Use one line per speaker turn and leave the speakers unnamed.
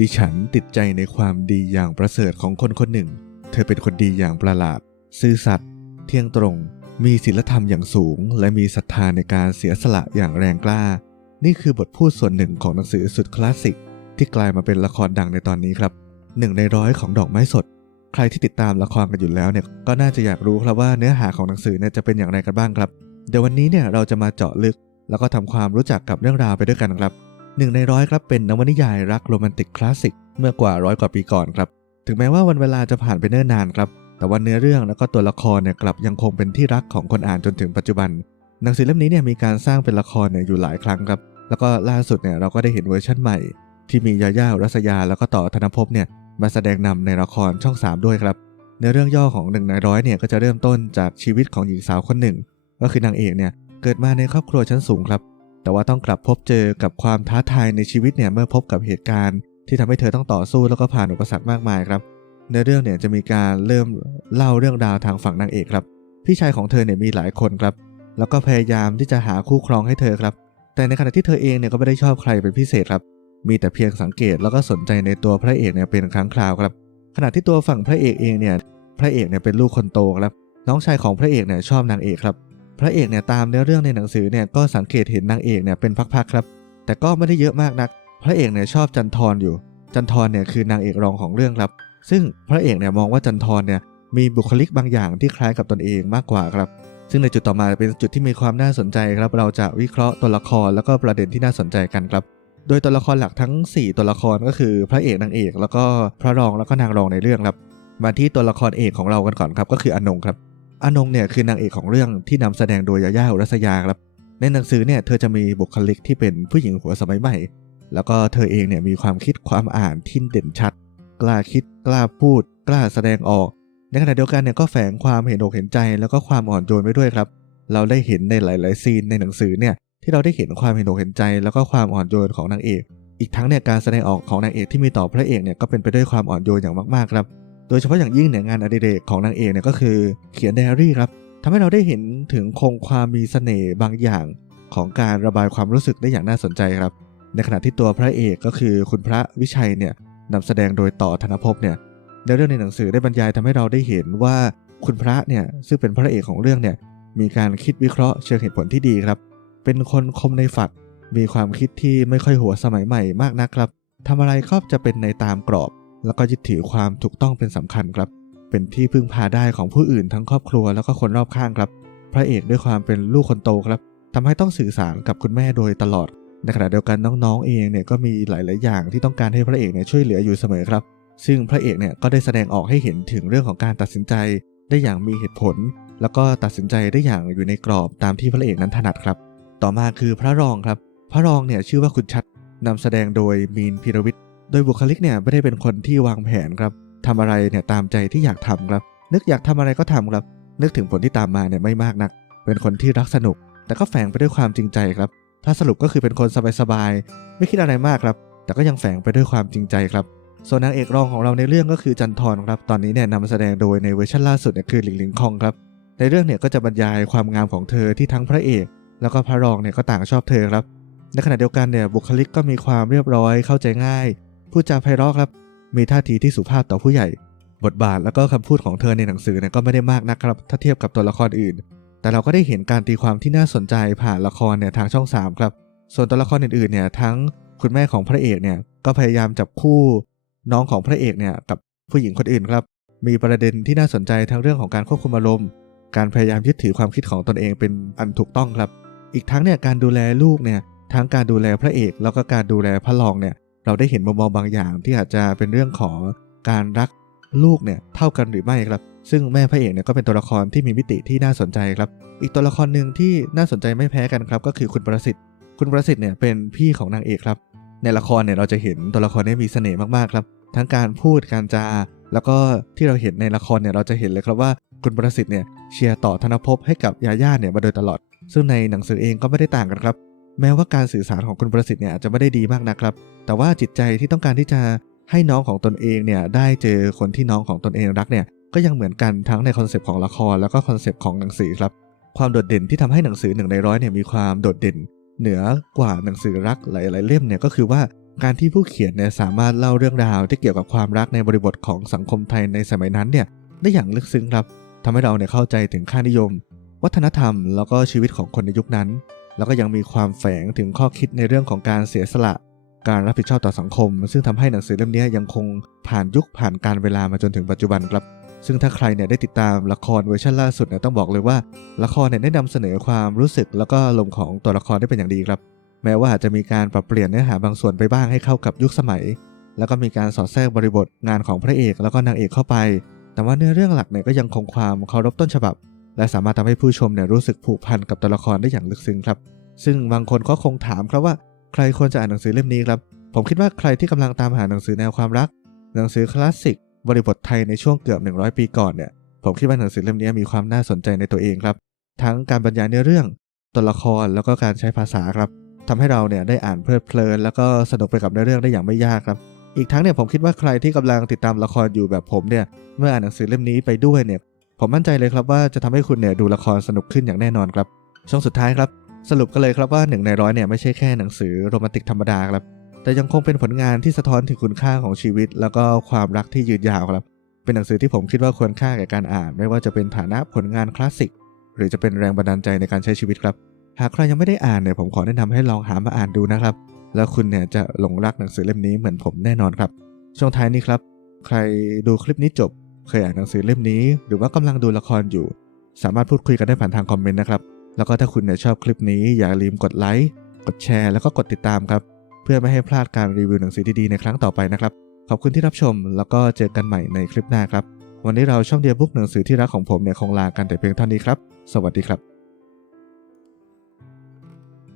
ดิฉันติดใจในความดีอย่างประเสริฐของคนคนหนึ่ง เธอเป็นคนดีอย่างประหลาด ซื่อสัตย์ เที่ยงตรง มีศีลธรรมอย่างสูง และมีศรัทธาในการเสียสละอย่างแรงกล้า นี่คือบทพูดส่วนหนึ่งของหนังสือสุดคลาสสิก ที่กลายมาเป็นละครดังในตอนนี้ครับหนึ่งในร้อยของดอกไม้สด ใครที่ติดตามละครกันอยู่แล้วเนี่ยก็น่าจะอยากรู้ครับว่าเนื้อหาของหนังสือเนี่ยจะเป็นอย่างไรกันบ้างครับ เดี๋ยววันนี้เนี่ยเราจะมาเจาะลึก แล้วก็ทำความรู้จักกับเรื่องราวไปด้วยกันครับ หนึ่งในร้อยครับเป็นนวนิยายรักโรแมนติกคลาสสิกเมื่อกว่าร้อยกว่าปีก่อนครับ ถึงแม้ว่าวันเวลาจะผ่านไปเนิ่นนานครับ แต่ว่าเนื้อเรื่องแล้วก็ตัวละครเนี่ยกลับยังคงเป็นที่รักของคนอ่านจนถึงปัจจุบัน หนังสือเล่มนี้เนี่ยมีการสร้างเป็นละครเนี่ยอยู่หลายครั้งครับ แล้วก็ล่าสุดเนี่ยเราก็ได้เห็นเวอร์ชั่นใหม่ ที่มียาย่ารัศยาแล้วก็ต่อธนภพเนี่ยมาแสดงนำในละครช่อง 3 ด้วยครับในเรื่องย่อของหนึ่งในร้อยเนี่ยก็จะเริ่มต้นจากชีวิตของหญิงสาวคนหนึ่ง ก็คือนางเอกเนี่ยเกิดมาในครอบครัวชั้นสูงครับ แต่ว่าต้องกลับพบเจอกับความท้าทายในชีวิตเนี่ยเมื่อพบกับเหตุการณ์ ที่ทำให้เธอต้องต่อสู้แล้วก็ผ่านอุปสรรคมากมายครับ ในเรื่องเนี่ยจะมีการเริ่มเล่าเรื่องราวทางฝั่งนางเอกครับ พี่ชายของเธอเนี่ยมีหลายคนครับ แล้วก็พยายามที่จะหาคู่ครองให้เธอครับ แต่ในขณะที่เธอเองเนี่ยก็ไม่ได้ชอบใครเป็นพิเศษครับ มีแต่เพียงสังเกตแล้วก็สนใจในตัวพระเอกเนี่ยเป็นครั้งคราวครับ ขณะที่ตัวฝั่งพระเอกเองเนี่ย พระเอกเนี่ยเป็นลูกคนโตครับ น้องชายของพระเอกเนี่ยชอบนางเอกครับ พระเอกเนี่ยตามเนื้อเรื่องในหนังสือเนี่ยก็สังเกตเห็นนางเอกเนี่ยเป็นพักๆครับ แต่ก็ไม่ได้เยอะมากนัก พระเอกเนี่ยชอบจันทรอยู่ จันทรเนี่ยคือนางเอกรองของเรื่องครับ ซึ่งพระเอกเนี่ยมองว่าจันทรเนี่ยมีบุคลิกบางอย่างที่คล้ายกับตนเองมากกว่าครับ ซึ่งในจุดต่อมาเป็นจุดที่มีความน่าสนใจครับ เราจะวิเคราะห์ตัวละครแล้วก็ประเด็นที่น่าสนใจกันครับ โดยตัวละครหลักทั้ง 4 ตัวละครก็คือพระเอกนางเอก แล้วก็พระรองแล้วก็นางรองในเรื่องครับ มาที่ตัวละครเอกของเรากันก่อนครับก็คืออนงครับ อนงเนี่ยคือนางเอกของเรื่องที่นำแสดงโดยยาย่าอุรัสยาครับ ในหนังสือเนี่ยเธอจะมีบุคลิกที่เป็นผู้หญิงหัวสมัยใหม่ แล้วก็เธอเองเนี่ยมีความคิดความอ่านที่เด่นชัด กล้าคิดกล้าพูด กล้าแสดงออก ในขณะเดียวกันเนี่ยก็แฝงความเห็นอกเห็นใจ แล้วก็ความอ่อนโยนไว้ด้วยครับ เราได้เห็นในหลาย ๆ ซีนในหนังสือเนี่ยที่เราได้เห็นความเห็นอกเห็นใจ แล้วก็ความอ่อนโยนของนางเอก อีกทั้งเนี่ยการแสดงออกของนางเอกที่มีต่อพระเอกเนี่ยก็เป็นไปด้วยความอ่อนโยนอย่างมาก ๆ ครับ โดยเฉพาะอย่างยิ่งเนี่ยงานอดิเรกของนางเอกเนี่ยก็คือเขียนไดอารี่ครับทำให้เราได้เห็นถึงคงความมีเสน่ห์บางอย่างของการระบายความรู้สึกได้อย่างน่าสนใจครับ ในขณะที่ตัวพระเอกก็คือคุณพระวิชัยเนี่ยนำแสดงโดยต่อธนภพเนี่ยในเรื่องในหนังสือได้บรรยายทำให้เราได้เห็นว่าคุณพระเนี่ยซึ่งเป็นพระเอกของเรื่องเนี่ยมีการคิดวิเคราะห์เชิงเหตุผลที่ดีครับ เป็นคนคมในฝัก มีความคิดที่ไม่ค่อยหัวสมัยใหม่มากนักครับทำอะไรก็จะเป็นในตามกรอบ แล้วก็ยึดถือความถูกต้องเป็นสำคัญครับ เป็นที่พึ่งพาได้ของผู้อื่นทั้งครอบครัวแล้วก็คนรอบข้างครับ พระเอกด้วยความเป็นลูกคนโตครับทำให้ต้องสื่อสารกับคุณแม่โดยตลอด ในขณะเดียวกันน้องๆเองเนี่ยก็มีหลาย ๆ อย่างที่ต้องการให้พระเอกเนี่ยช่วยเหลืออยู่เสมอครับ ซึ่งพระเอกเนี่ยก็ได้แสดงออกให้เห็นถึงเรื่องของการตัดสินใจ ได้อย่างมีเหตุผล แล้วก็ตัดสินใจได้อย่างอยู่ในกรอบตามที่พระเอกนั้นถนัดครับ ต่อมาคือพระรองครับ พระรองเนี่ยชื่อว่าคุณชัดนำแสดงโดยมีนพิรวิทย์ โดยบุคลิกเนี่ยไม่ได้เป็นคนที่วางแผนครับทำอะไรเนี่ยตามใจที่อยากทำครับ นึกอยากทำอะไรก็ทำครับ นึกถึงผลที่ตามมาเนี่ยไม่มากนัก เป็นคนที่รักสนุก แต่ก็แฝงไปด้วยความจริงใจครับ ถ้าสรุปก็คือเป็นคนสบายๆไม่คิดอะไรมากครับ แต่ก็ยังแฝงไปด้วยความจริงใจครับส่วนนางเอกรองของเราในเรื่องก็คือจันทรครับ ตอนนี้เนี่ยนำแสดงโดยในเวอร์ชันล่าสุดเนี่ยคือหลิงหลิงคองครับ ในเรื่องเนี่ยก็จะบรรยายความงามของเธอที่ทั้งพระเอก แล้วก็พระรองเนี่ยก็ต่างชอบเธอครับ ในขณะเดียวกันเนี่ยบุคลิกก็มีความเรียบร้อยเข้าใจง่าย พูดจาไพเราะครับ มีท่าทีที่สุภาพต่อผู้ใหญ่ บทบาทแล้วก็คำพูดของเธอในหนังสือเนี่ยก็ไม่ได้มากนักครับ ถ้าเทียบกับตัวละครอื่น แต่เราก็ได้เห็นการตีความที่น่าสนใจผ่านละครเนี่ยทางช่อง 3 ครับ ส่วนตัวละครอื่นๆเนี่ยทั้งคุณแม่ของพระเอกเนี่ยก็พยายามจับคู่น้องของพระเอกเนี่ยกับผู้หญิงคนอื่นครับ มีประเด็นที่น่าสนใจทั้งเรื่องของการควบคุมอารมณ์ การพยายามยึดถือความคิดของตนเองเป็นอันถูกต้องครับ อีกทั้งเนี่ยการดูแลลูกเนี่ยทั้งการดูแลพระเอก แล้วก็การดูแลพระรองเนี่ย เราได้เห็นมุมมองบางอย่างที่อาจจะเป็นเรื่องของการรักลูกเนี่ยเท่ากันหรือไม่ครับ ซึ่งแม่พระเอกเนี่ยก็เป็นตัวละครที่มีมิติที่น่าสนใจครับ อีกตัวละครหนึ่งที่น่าสนใจไม่แพ้กันครับ ก็คือคุณประสิทธิ์ คุณประสิทธิ์เนี่ยเป็นพี่ของนางเอกครับ ในละครเนี่ยเราจะเห็นตัวละครนี้มีเสน่ห์มากๆครับ ทั้งการพูดการจา แล้วก็ที่เราเห็นในละครเนี่ยเราจะเห็นเลยครับว่าคุณประสิทธิ์เนี่ยเชียร์ต่อธนภพให้กับยาย่าเนี่ยมาโดยตลอด ซึ่งในหนังสือเองก็ไม่ได้ต่างกันครับ แม้ว่าการสื่อสารของคุณประสิทธิ์เนี่ยอาจจะไม่ได้ดีมากนะครับ แต่ว่าจิตใจที่ต้องการที่จะให้น้องของตนเองเนี่ยได้เจอคนที่น้องของตนเองรักเนี่ยก็ยังเหมือนกันทั้งในคอนเซปต์ของละครแล้วก็คอนเซปต์ของหนังสือครับ ความโดดเด่นที่ทำให้หนังสือหนึ่งในร้อยเนี่ยมีความโดดเด่น เหนือกว่าหนังสือรักหลายๆเล่มเนี่ยก็คือว่าการที่ผู้เขียนเนี่ยสามารถเล่าเรื่องราวที่เกี่ยวกับความรักในบริบทของสังคมไทยในสมัยนั้นเนี่ยได้อย่างลึกซึ้งครับทำให้เราเนี่ยเข้าใจถึงค่านิยม วัฒนธรรม แล้วก็ชีวิตของคนในยุคนั้น แล้วก็ยังมีความแฝงถึงข้อคิดในเรื่องของการเสียสละ การรับผิดชอบต่อสังคม ซึ่งทำให้หนังสือเล่มนี้ยังคงผ่านยุคผ่านการเวลามาจนถึงปัจจุบันครับ ซึ่งถ้าใครเนี่ยได้ติดตามละครเวอร์ชันล่าสุดเนี่ยต้องบอกเลยว่า ละครเนี่ยได้นำเสนอความรู้สึกแล้วก็ลมณ์ของตัวละครได้เป็นอย่างดีครับ แม้ว่าอาจจะมีการปรับเปลี่ยนเนื้อหาบางส่วนไปบ้างให้เข้ากับยุคสมัย แล้วก็มีการสอดแทรกบริบทงานของพระเอก แล้วก็นางเอกเข้าไป แต่ว่าเนื้อเรื่องหลักเนี่ยก็ยังคงความเคารพต้นฉบับ และสามารถทำให้ผู้ชมเนี่ยรู้สึกผูกพันกับตัวละครได้อย่างลึกซึ้งครับ ซึ่งบางคนก็คงถามครับว่าใครควรจะอ่านหนังสือเล่มนี้ครับ ผมคิดว่าใครที่กำลังตามหาหนังสือแนวความรัก หนังสือคลาสสิกบริบทไทยในช่วงเกือบ 100 ปีก่อนเนี่ย ผมคิดว่าหนังสือเล่มนี้มีความน่าสนใจในตัวเองครับ ทั้งการบรรยายเนื้อเรื่อง ตัวละครแล้วก็การใช้ภาษาครับทำให้เราเนี่ยได้อ่านเพลิดเพลิน แล้วก็สนุกไปกับเนื้อเรื่องได้อย่างไม่ยากครับ อีกทั้งเนี่ยผมคิดว่าใครที่กำลังติดตามละครอยู่แบบผมเนี่ย เมื่ออ่านหนังสือเล่มนี้ไปด้วยเนี่ย ผมมั่นใจเลยครับว่าจะทำให้คุณเนี่ยดูละครสนุกขึ้นอย่างแน่นอนครับ ช่วงสุดท้ายครับ สรุปกันเลยครับว่าหนึ่งในร้อยเนี่ยไม่ใช่แค่หนังสือโรแมนติกธรรมดาครับ แต่ยังคงเป็นผลงานที่สะท้อนถึงคุณค่าของชีวิต แล้วก็ความรักที่ยืนยาวครับ เป็นหนังสือที่ผมคิดว่าควรค่าแก่การอ่าน ไม่ว่าจะเป็นฐานะผลงานคลาสสิกหรือจะเป็นแรงบันดาลใจในการใช้ชีวิตครับ หากใครยังไม่ได้อ่านเนี่ยผมขอแนะนำให้ลองหามาอ่านดูนะครับ แล้วคุณเนี่ยจะหลงรักหนังสือเล่มนี้เหมือนผมแน่นอนครับ ช่วงท้ายนี้ครับ ใครดูคลิปนี้จบ เคยอ่านหนังสือเล่มนี้ หรือว่ากำลังดูละครอยู่ สามารถพูดคุยกันได้ผ่านทางคอมเมนต์นะครับ แล้วก็ถ้าคุณเนี่ยชอบคลิปนี้อย่าลืมกดไลค์กดแชร์แล้วก็กดติดตามครับ เพื่อไม่ให้พลาดการรีวิวหนังสือดีๆในครั้งต่อไปนะครับ ขอบคุณที่รับชม แล้วก็เจอกันใหม่ในคลิปหน้าครับ วันนี้เราช่องเดียบุ๊กหนังสือที่รักของผมเนี่ยคงลากันแต่เพียงเท่านี้ครับ สวัสดีครับ